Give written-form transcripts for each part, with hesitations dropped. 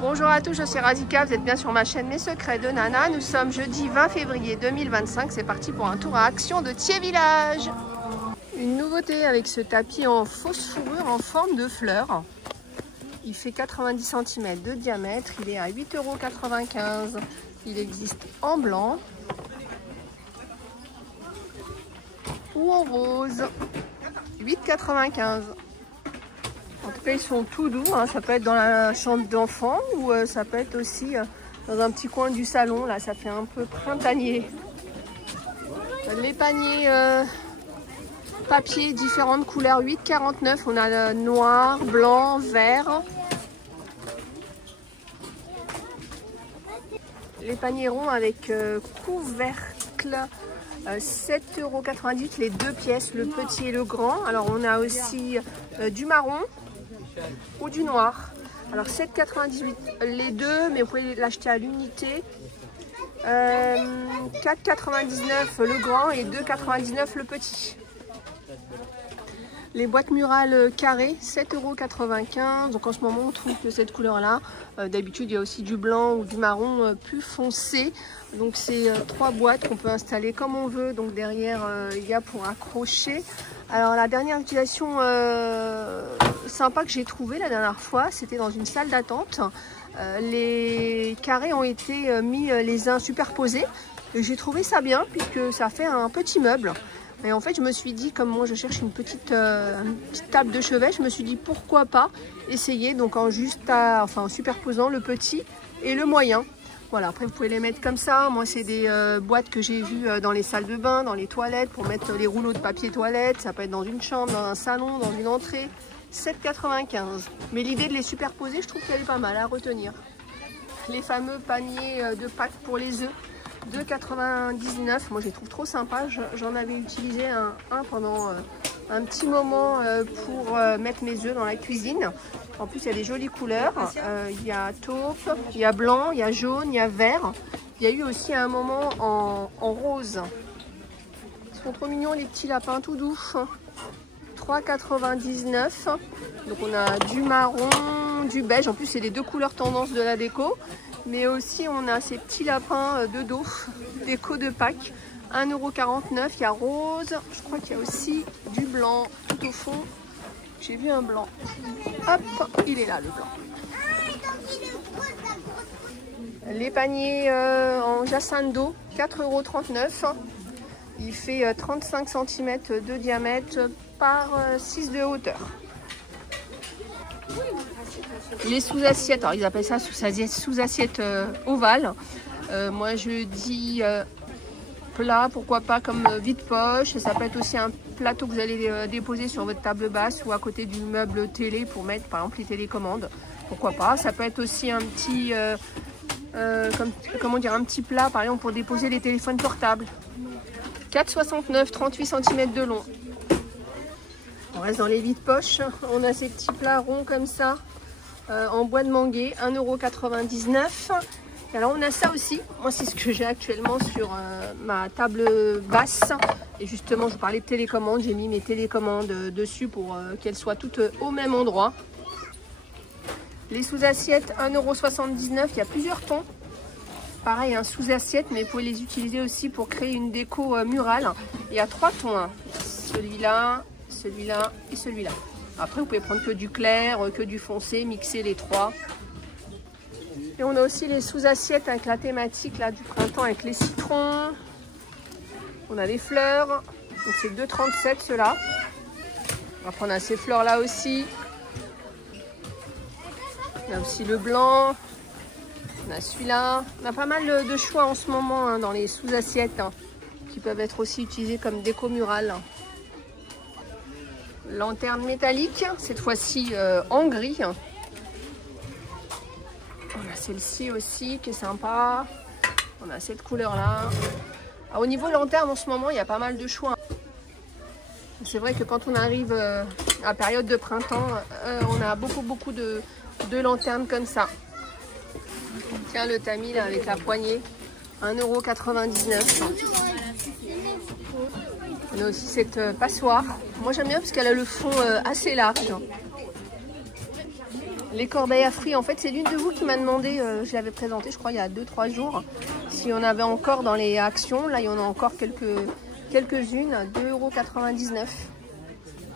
Bonjour à tous, je suis Radhika, vous êtes bien sur ma chaîne Mes Secrets de Nana. Nous sommes jeudi 20 février 2025, c'est parti pour un tour à Action de Thiers Village. Une nouveauté avec ce tapis en fausse fourrure en forme de fleur. Il fait 90 cm de diamètre, il est à 8,95 €. Il existe en blanc ou en rose, 8,95 €. En tout cas, ils sont tout doux, hein. Ça peut être dans la chambre d'enfant ou ça peut être aussi dans un petit coin du salon. Là, ça fait un peu printanier. Les paniers papier différentes couleurs, 8,49 €. On a noir, blanc, vert. Les paniers ronds avec couvercle, 7,98 € les deux pièces, le petit et le grand. Alors, on a aussi du marron ou du noir. Alors 7,98 € les deux, mais vous pouvez l'acheter à l'unité. 4,99 € le grand et 2,99 € le petit. Les boîtes murales carrées, 7,95 €. Donc en ce moment on trouve que cette couleur là, d'habitude il y a aussi du blanc ou du marron plus foncé. Donc c'est 3 boîtes qu'on peut installer comme on veut. Donc derrière il y a pour accrocher. Alors la dernière utilisation sympa que j'ai trouvée la dernière fois, c'était dans une salle d'attente. Les carrés ont été mis les uns superposés. Et j'ai trouvé ça bien puisque ça fait un petit meuble. Et en fait, je me suis dit, comme moi je cherche une petite table de chevet, je me suis dit pourquoi pas essayer donc en superposant le petit et le moyen. Voilà, après vous pouvez les mettre comme ça. Moi, c'est des boîtes que j'ai vues dans les salles de bain, dans les toilettes, pour mettre les rouleaux de papier toilette. Ça peut être dans une chambre, dans un salon, dans une entrée. 7,95 €. Mais l'idée de les superposer, je trouve qu'elle est pas mal à retenir. Les fameux paniers de Pâques pour les œufs. 2,99 €. Moi, je les trouve trop sympas. J'en avais utilisé un pendant un petit moment pour mettre mes œufs dans la cuisine. En plus, il y a des jolies couleurs. Il y a taupe, il y a blanc, il y a jaune, il y a vert. Il y a eu aussi un moment en rose. Ils sont trop mignons, les petits lapins tout doux. 3,99 €. Donc, on a du marron, du beige. En plus, c'est les deux couleurs tendance de la déco. Mais aussi, on a ces petits lapins de dos, déco de Pâques, 1,49 €. Il y a rose, je crois qu'il y a aussi du blanc tout au fond. J'ai vu un blanc. Hop, il est là le blanc. Les paniers en jacinthe d'eau, 4,39 €. Il fait 35 cm de diamètre par 6 de hauteur. Les sous-assiettes, alors ils appellent ça sous-assiette ovale. Moi je dis plat, pourquoi pas comme vide-poche. Ça peut être aussi un plateau que vous allez déposer sur votre table basse ou à côté du meuble télé pour mettre par exemple les télécommandes. Pourquoi pas. Ça peut être aussi un petit, un petit plat par exemple pour déposer les téléphones portables. 4,69 €, 38 cm de long. On reste dans les vides-poches. On a ces petits plats ronds comme ça. En bois de manguier, 1,99 €. Alors on a ça aussi, moi c'est ce que j'ai actuellement sur ma table basse. Et justement je vous parlais de télécommande, j'ai mis mes télécommandes dessus pour qu'elles soient toutes au même endroit. Les sous-assiettes, 1,79 €, il y a plusieurs tons. Pareil, un sous-assiette, mais vous pouvez les utiliser aussi pour créer une déco murale. Il y a 3 tons, hein. Celui-là, celui-là et celui-là. Après, vous pouvez prendre que du clair, que du foncé, mixer les 3. Et on a aussi les sous-assiettes avec la thématique là, du printemps avec les citrons. On a les fleurs. Donc c'est 2,37 € ceux-là. Après, on a ces fleurs-là aussi. On a aussi le blanc. On a celui-là. On a pas mal de choix en ce moment hein, dans les sous-assiettes hein, qui peuvent être aussi utilisées comme déco murale. Lanterne métallique, cette fois-ci en gris. On a celle-ci aussi qui est sympa. On a cette couleur-là. Au niveau lanterne, en ce moment, il y a pas mal de choix. C'est vrai que quand on arrive à la période de printemps, on a beaucoup de lanternes comme ça. Tiens, le tamis là, avec la poignée, 1,99 €. On a aussi cette passoire. Moi j'aime bien parce qu'elle a le fond assez large. Les corbeilles à fruits, en fait, c'est l'une de vous qui m'a demandé, je l'avais présenté, je crois, il y a 2-3 jours, si on avait encore dans les actions. Là, il y en a encore quelques-unes à 2,99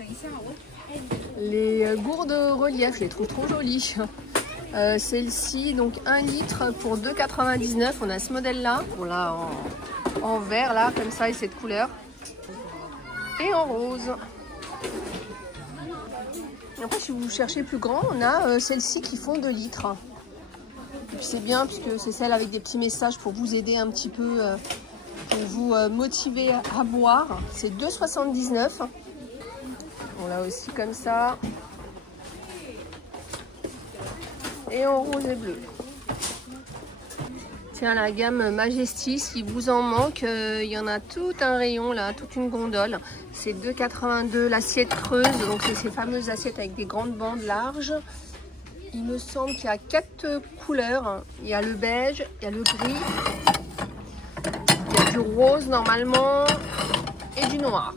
€. Les gourdes relief, je les trouve trop jolies. Celle-ci, donc 1 litre pour 2,99 €. On a ce modèle-là. On l'a en vert, là, comme ça, et cette couleur. Et en rose. Après, si vous cherchez plus grand, on a celles-ci qui font 2 litres. Et puis c'est bien puisque c'est celle avec des petits messages pour vous aider un petit peu, pour vous motiver à boire. C'est 2,79 €. On l'a aussi comme ça. Et en rose et bleu. Tiens, la gamme Majesty, si vous en manque, il y en a tout un rayon là, toute une gondole. C'est 2,82 € l'assiette creuse, donc c'est ces fameuses assiettes avec des grandes bandes larges. Il me semble qu'il y a 4 couleurs. Il y a le beige, il y a le gris, il y a du rose normalement et du noir.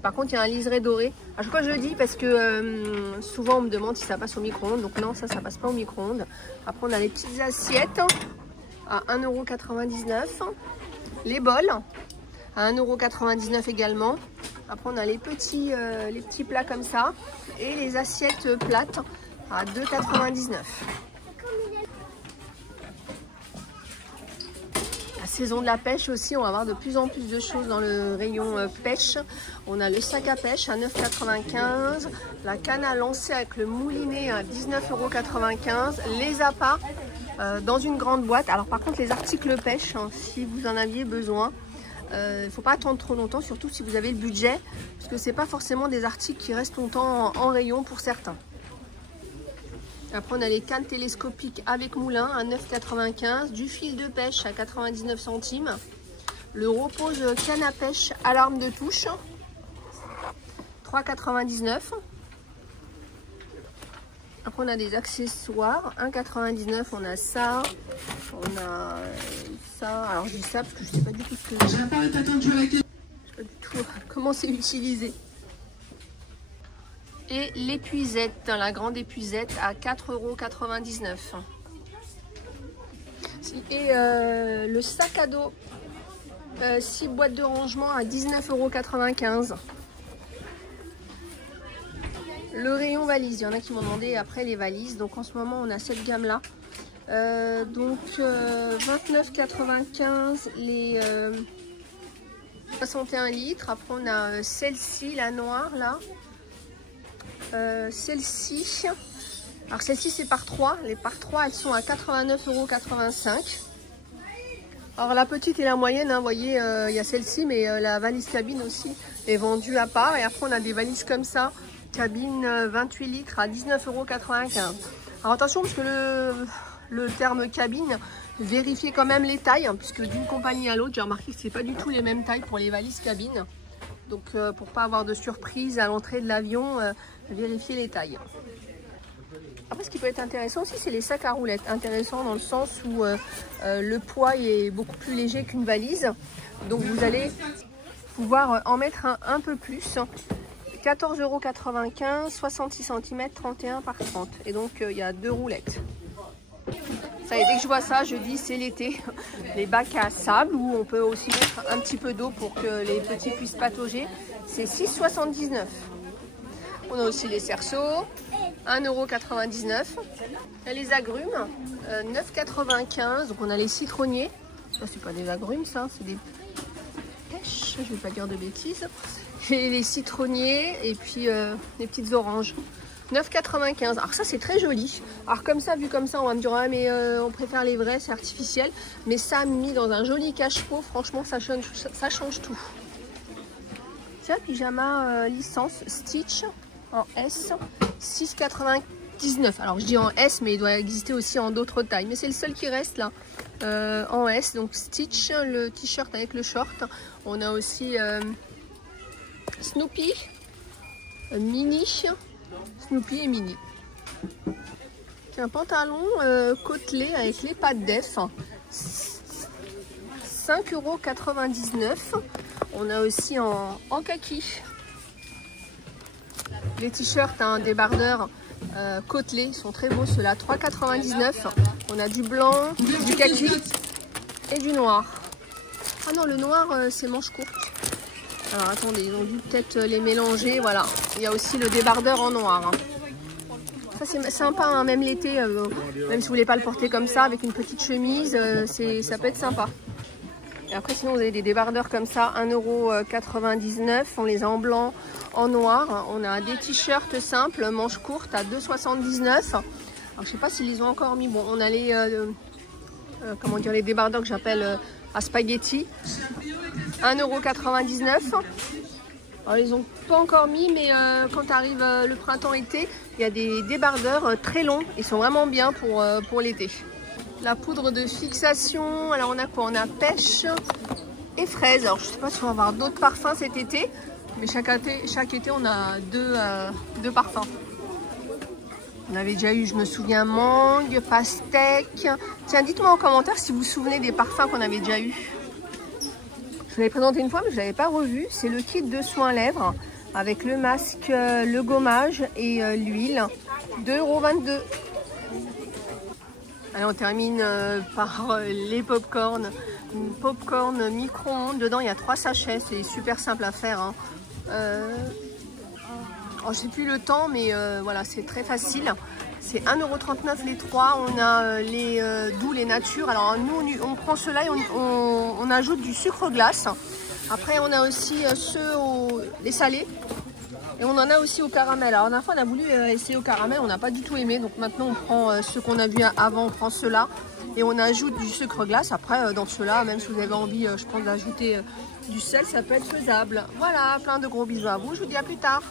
Par contre, il y a un liseré doré. À chaque fois, je le dis parce que souvent, on me demande si ça passe au micro-ondes. Donc non, ça passe pas au micro-ondes. Après, on a les petites assiettes à 1,99 €. Les bols à 1,99 € également. Après, on a les petits plats comme ça. Et les assiettes plates à 2,99 €. Saison de la pêche aussi, on va avoir de plus en plus de choses dans le rayon pêche. On a le sac à pêche à 9,95 €, la canne à lancer avec le moulinet à 19,95 €, les appâts dans une grande boîte. Alors par contre les articles pêche, hein, si vous en aviez besoin, il ne faut pas attendre trop longtemps, surtout si vous avez le budget, parce que c'est pas forcément des articles qui restent longtemps en rayon pour certains. Après, on a les cannes télescopiques avec moulin à 9,95 €, du fil de pêche à 99 centimes, le repose canne à pêche alarme de touche, 3,99 €. Après, on a des accessoires, 1,99 €, on a ça, on a ça. Alors, je dis ça parce que je ne sais pas du tout ce que c'est. Je sais pas du tout comment c'est utilisé. Et l'épuisette, la grande épuisette à 4,99 €. Et le sac à dos, 6 boîtes de rangement à 19,95 €. Le rayon valise, il y en a qui m'ont demandé après les valises. Donc en ce moment, on a cette gamme-là. 29,95 € les 61 litres. Après, on a celle-ci, la noire, là. Celle-ci, alors celle-ci c'est par 3, les par 3 elles sont à 89,85 €. Alors la petite et la moyenne, hein, vous voyez, il y a celle-ci, mais la valise cabine aussi est vendue à part. Et après on a des valises comme ça, cabine 28 litres à 19,95 €. Alors attention parce que le terme cabine, vérifiez quand même les tailles, hein, puisque d'une compagnie à l'autre, j'ai remarqué que c'est pas du tout les mêmes tailles pour les valises cabine. Donc pour pas avoir de surprise à l'entrée de l'avion, vérifier les tailles. Après, ce qui peut être intéressant aussi, c'est les sacs à roulettes. Intéressant dans le sens où le poids est beaucoup plus léger qu'une valise. Donc vous allez pouvoir en mettre un peu plus. 14,95 €, 66 cm, 31 par 30. Et donc il y a 2 roulettes. Ça y est, dès que je vois ça, je dis c'est l'été. Les bacs à sable où on peut aussi mettre un petit peu d'eau pour que les petits puissent patauger. C'est 6,79 €. On a aussi les cerceaux, 1,99 €. Les agrumes, 9,95 €. Donc on a les citronniers. Ça, c'est pas des agrumes, ça, c'est des pêches. Je vais pas dire de bêtises. Et les citronniers et puis les petites oranges. 9,95 €. Alors ça c'est très joli. Alors comme ça, vu comme ça, on va me dire ah, mais on préfère les vrais, c'est artificiel. Mais ça mis dans un joli cache-pot, franchement ça change tout. Tiens, pyjama licence Stitch en S, 6,99 €. Alors je dis en S, mais il doit exister aussi en d'autres tailles. Mais c'est le seul qui reste là, en S. Donc Stitch, le t-shirt avec le short. On a aussi Snoopy, mini. Snoopy et mini. Un pantalon côtelé avec les pattes def, 5,99 €. On a aussi en kaki les t-shirts, hein, débardeurs côtelés. Ils sont très beaux ceux-là, 3,99 €. On a du blanc, du kaki et du noir. Ah non, le noir, c'est manche courte. Alors attendez, ils ont dû peut-être les mélanger. Voilà, il y a aussi le débardeur en noir. Ça c'est sympa, hein, même l'été, même si vous voulez pas le porter comme ça, avec une petite chemise, ça peut être sympa. Et après sinon vous avez des débardeurs comme ça, 1,99 €. On les a en blanc, en noir. On a des t-shirts simples, manches courtes à 2,79 €. Alors je sais pas s'ils les ont encore mis. Bon, on a les comment dire, les débardeurs que j'appelle à spaghetti, 1,99 €. Alors ils n'ont pas encore mis, mais quand arrive le printemps-été, il y a des débardeurs très longs. Ils sont vraiment bien pour l'été. La poudre de fixation, alors on a quoi? On a pêche et fraise. Alors je ne sais pas si on va avoir d'autres parfums cet été, mais chaque été on a deux parfums. On avait déjà eu, je me souviens, mangue, pastèque. Tiens, dites-moi en commentaire si vous vous souvenez des parfums qu'on avait déjà eu. Je vous l'avais présenté une fois, mais je ne l'avais pas revu. C'est le kit de soins lèvres avec le masque, le gommage et l'huile. 2,22 €. Allez, on termine par les pop-corn. Pop-corn micro-ondes. Dedans, il y a 3 sachets. C'est super simple à faire, hein. Je ne sais plus le temps, mais voilà, c'est très facile. C'est 1,39 € les 3. On a les doux, les natures. Alors nous, on prend ceux-là et on ajoute du sucre glace. Après, on a aussi les salés. Et on en a aussi au caramel. Alors la dernière fois, on a voulu essayer au caramel. On n'a pas du tout aimé. Donc maintenant, on prend ceux qu'on a vu avant. On prend ceux-là. Et on ajoute du sucre glace. Après, dans ceux-là, même si vous avez envie, je pense, d'ajouter du sel, ça peut être faisable. Voilà, plein de gros bisous à vous. Je vous dis à plus tard.